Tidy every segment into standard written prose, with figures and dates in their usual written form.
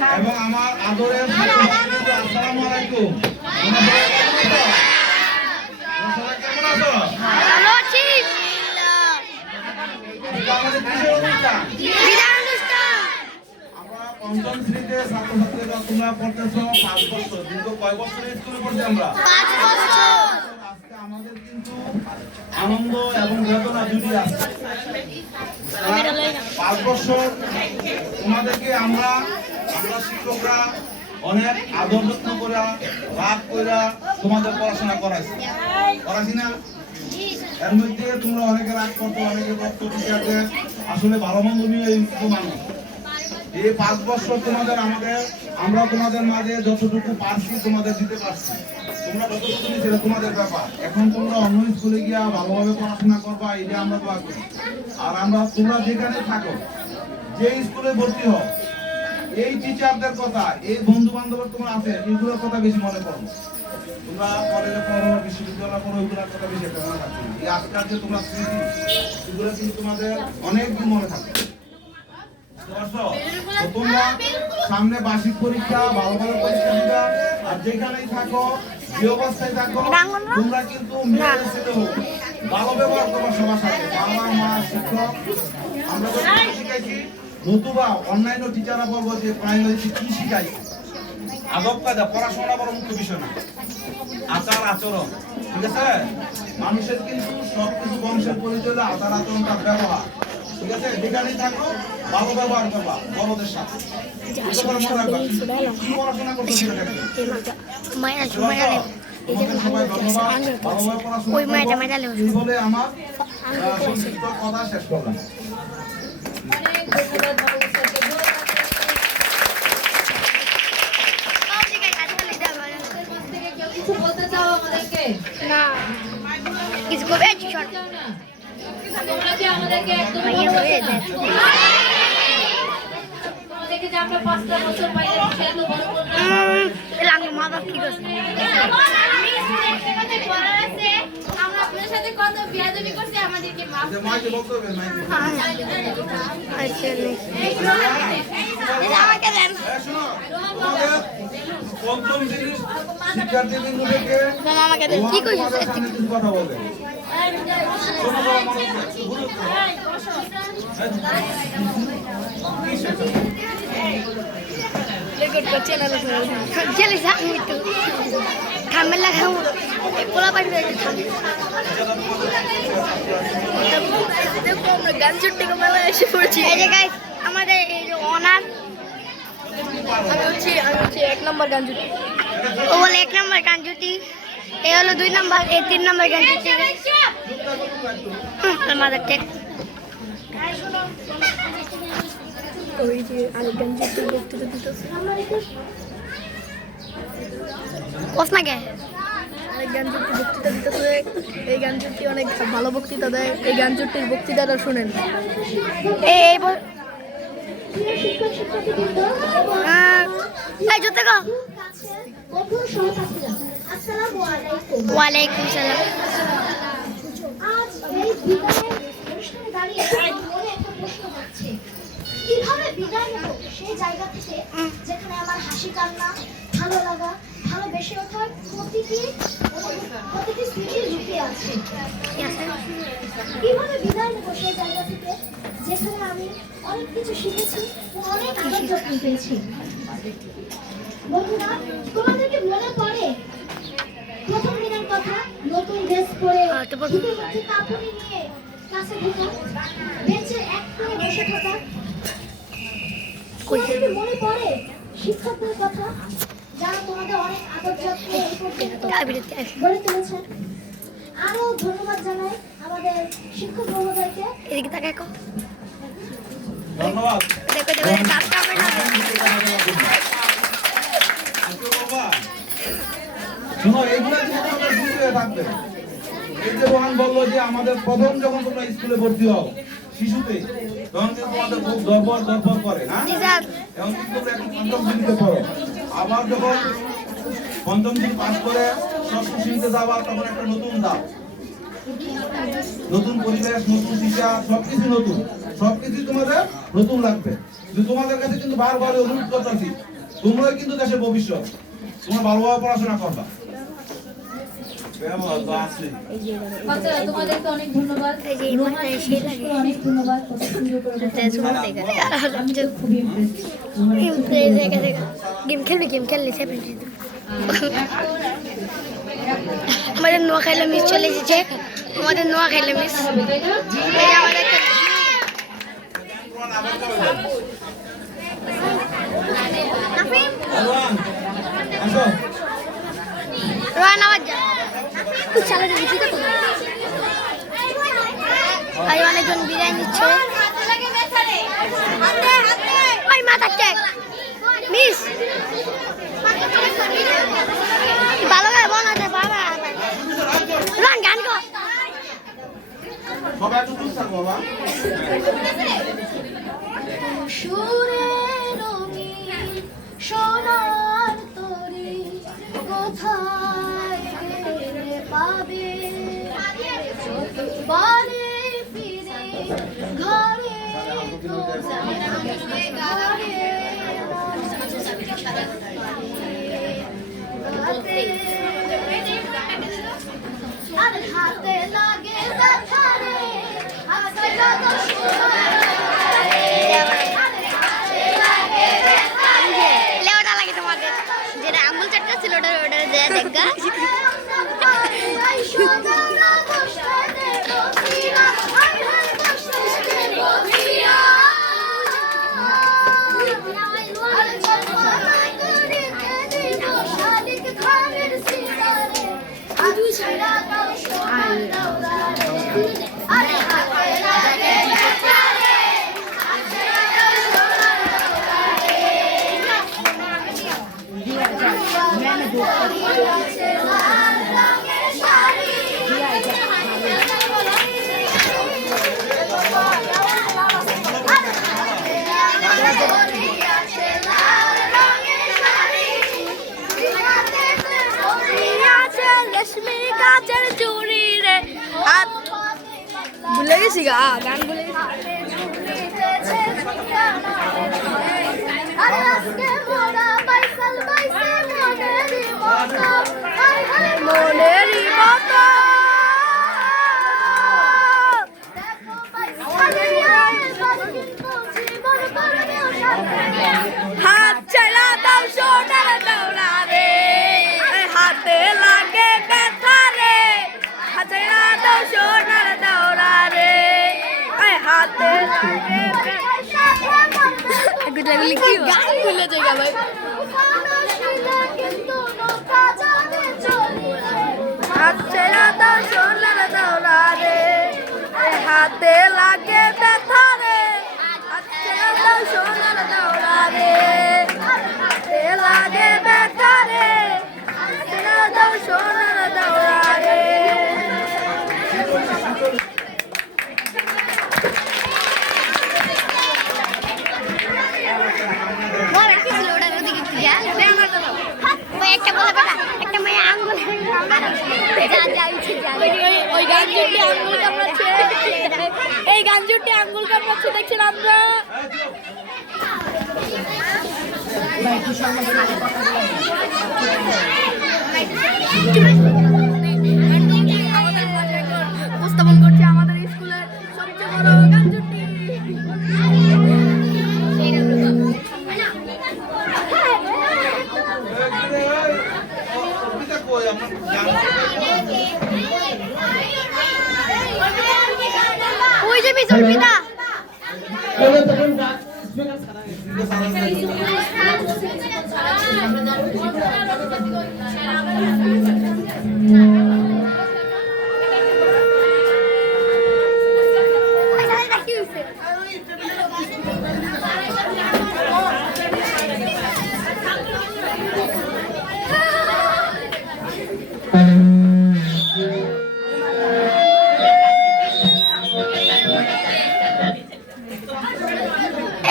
এবং আমার আদরের আসসালামু আলাইকুম। সবাই কেমন আছো? ভালো আছি। আমাদের কিসের অনুষ্ঠান? বিদায় অনুষ্ঠান। আমরা পঞ্চম শ্রেণীতে ছাত্রছাত্রীরা তোমরা পড়তেছো 5 বছর। দীর্ঘ কয় বছর স্কুলে পড়ছি আমরা? 5 বছর। আজকে আমাদের কিন্তু আনন্দ এবং বেদনা দুটি আছে। 5 বছর তোমাদেরকে আমরা শিক্ষকরা অনেক আদর যত্ন করে রাগ করে তোমাদের পড়াশোনা করাইছি না? এর মধ্যে তোমরা অনেকে রাগ করতো, অনেকে করতো, ঠিক আছে, আসলে ভালো মন্দ নিয়ে মানুষ। এই 5 বছর আমরা তোমাদের মাঝে যতটুকু পারছি তোমাদের দিতে পারছি। তোমরা যতটুকু নিয়েছিলে তোমাদের ব্যাপার। এখন তোমরা অন্য স্কুলে গিয়া ভালোভাবে পড়াশোনা করবা, এটা আমরা দোয়া করি। আর তোমরা যেখানে থাকো, যে স্কুলে ভর্তি হও, এই টিচারদের কথা, এই বন্ধু বান্ধব তোমরা আছে, এগুলোর কথা বেশি মনে করো। তোমরা কলেজে পড়ো, বিশ্ববিদ্যালয়ে পড়ো, এগুলোর কথা বেশি একটা মনে রাখবে। এই আজকাল যে তোমরা স্মৃতি, এগুলো কিন্তু তোমাদের অনেক দিন মনে থাকবে। তোমরা সামনে বার্ষিক পরীক্ষা, ভালো ভালো পরীক্ষা দিবা। আর যেখানেই থাকো, যে অবস্থায় থাকো, তোমরা কিন্তু মিলে ছেলে হোক, ভালো ব্যবহার করবা সবার সাথে। বাবা মা শিক্ষক আমরা শিখাইছি, নতুবা অন্যান্য টিচাররা বলবো যে প্রাইমারিতে কি শিখাইছে। আদব কায়দা, পড়াশোনা বড় মুখ্য বিষয় না, আচার আচরণ, ঠিক আছে? মানুষের কিন্তু সবকিছু বংশের পরিচয় হলো আচার আচরণ, তার ব্যবহার, ঠিক আছে? যেখানেই থাকো ভালো ব্যবহার করবা বড়দের সাথে। কি পড়াশোনা করতে বলে আমার কথা শেষ করলাম। কিছু বলতে চাও আমাদেরকে? না, কিছু করবে তোমরা যে আমাদেরকে একদমই তোমাদেরকে যে আমরা 5টা বছর বাইরে বসে এত বড় করলাম, মা বাপ কি করছে? আমরা আপনার সাথে কত বিয়াদবি করছি, আমাদেরকে মাফ করে দিন। আমাকে দেন। পঞ্চম শ্রেণীর শিক্ষার্থীবৃন্দকে আমাকে দেন। কি কইছিস? কথা বলে রেকর্ড করছে না, চলে যা তো থামেলা খাও পোলা পাড়ি দেখো। আমরা গান চুট্টি মেলায় এসে পড়ছি। এই যে গাইস, আমাদের এই যে অনার, আমি হচ্ছে 1 নম্বর গান জুটি। ও বলে 1 নম্বর গান জুটি, এ হলো 2 নম্বর, এই 3 নম্বর গান জুটি। আমাদের টেক ওই যে আরেক গান জুটি বক্তৃতা দিতেছে। কোস না কে আরেক গান জুটি বক্তৃতা দিতেছে। এই গান জুটি অনেক ভালো বক্তৃতা দেয়। এই গান জুটির বক্তৃতাটা শুনেন। এই ওয়ালাইকুম সালাম। আজ এই বিদায়ের অনুষ্ঠানে দাঁড়িয়ে মনে একটা প্রশ্ন যাচ্ছে, কিভাবে বিদায় নেব সেই জায়গা থেকে যেখানে আমার হাসি কান্না, ভালো লাগা, ভালোবেসে ওঠার প্রতিটি স্মৃতি লুকিয়ে আছে। কিভাবে বিদায় নেব সেই জায়গা থেকে যেখানে আমি অনেক কিছু শিখেছি, অনেক আদর যত্ন পেয়েছি। বন্ধুরা, তোমাদেরকে মনে পড়ে প্রথম দিনের কথা? নতুন ড্রেস পরে হাতে কাপড় নিয়ে ক্লাসে ঢোকা, বেঞ্চের এক কোণে বসে থাকা। তোমাদেরকে মনে পড়ে শিক্ষকদের কথা, যারা তোমাদের অনেক আদর যত্ন গড়ে তুলেছেন? আরো ধন্যবাদ জানাই আমাদের শিক্ষক মহোদয়কে। এদিকে তাকায় কো। ধন্যবাদ। দেখো দেখো কাজ কাপড় না। শোনো, এইগুলো কিন্তু তোমাদের বুঝতে থাকবে। এই যে রোহান বললো যে আমাদের প্রথম যখন তোমরা স্কুলে ভর্তি হও শিশুতে, তখন কিন্তু তোমাদের খুব দরপর করে, হ্যাঁ? এখন কিন্তু তোমরা এখন পঞ্চম শ্রেণীতে পড়ো। আবার যখন পঞ্চম শ্রেণী পাস করে ষষ্ঠ শ্রেণীতে যাবা, তখন একটা নতুন ধাপ, নতুন পরিবেশ, নতুন টিচার, সবকিছু নতুন, সবকিছু তোমাদের নতুন লাগবে। তোমাদের কাছে কিন্তু বারবার অনুরোধ করতেছি, তোমরাও কিন্তু দেশের ভবিষ্যৎ, তোমরা ভালোভাবে পড়াশোনা করবা। বাচ্চারা তোমাদেরকে অনেক ধন্যবাদ, রোহান অনেক ধন্যবাদ, কত সুন্দর করে আমি তো খুবই গেম খেললে আমাদের নোয়াখাইলে মিস চলে এসেছে, আমাদের নোয়াখাইলে মিস এই আমাদের রোহান আবার যা চালাতে দিচ্ছি তো ভাই অনেকজন বিরিয়ানি নিচ্ছে ওই মাথা টেক মিস ভালো করে বানাতে বাবা রোহান গান গো সবাই একটু চুপ থাকো বাবা। সুরের রঙিন সোনার তরি কোথায় গেলে পাবে বারে ফিরে ঘরে আর হাতে লাগে ব্যথা রে হাতে যত লেওটা লাগে তোমাদের যেটা আঙুল চারটা ছিল ওটা ওটা দেয়া দেখা লক্ষ্মী গাছের চুরি রে ভুলে গেছি গা গান ভুলে মনেরই মতো হাত ছেড়া দাও সোনার দৌড়া রে হাতে লাগে ব্যথা রে হাত ছেড়া দাও সোনার দৌড়া রে হাতে লাগে কি গান ভুলে যাই ভাই হাত ছেড়া দাও সোনার দৌড়া রে হাতে লাগে ব্যথা রে হাত ছেড়া দাও সোনার দৌড়া রে হাতে লাগে ব্যথা রে হাত ছেড়া দাও সোনার দৌড়া রে একটা বলে বেটা একটা মেয়ে আঙ্গুল ওই গাঞ্জুটি আঙ্গুল কামড়াচ্ছে এই গাঞ্জুটি আঙ্গুল কামড়াচ্ছে দেখছেন আমরা উপস্থাপন করছে আমাদের স্কুলের সবচেয়ে বড় গাঞ্জুটি ওই যে মিজর পিতা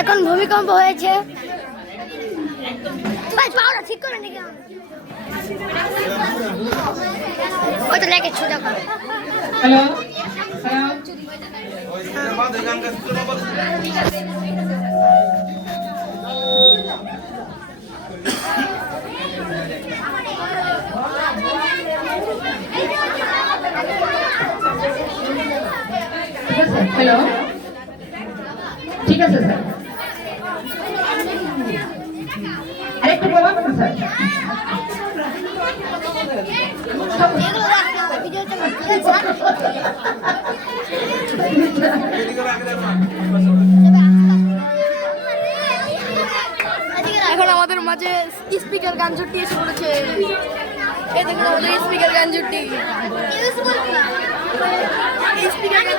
এখন ভূমিকম্প হয়েছে ভাই পাওয়া ঠিক করে নাকি ওই তো লেগে ছুটা করে হ্যালো হ্যালো, ঠিক আছে স্যার। আরেকটু প্রভাব স্যার। এগুলো রাখতে হবে, ভিডিওতে ঠিক আছে? এখন আমাদের মাঝে স্পিকার গান জুটি এসে পড়েছে। এই দেখুন আমাদের স্পিকার গান জুটি। স্পিকার গান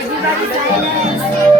Everybody silence.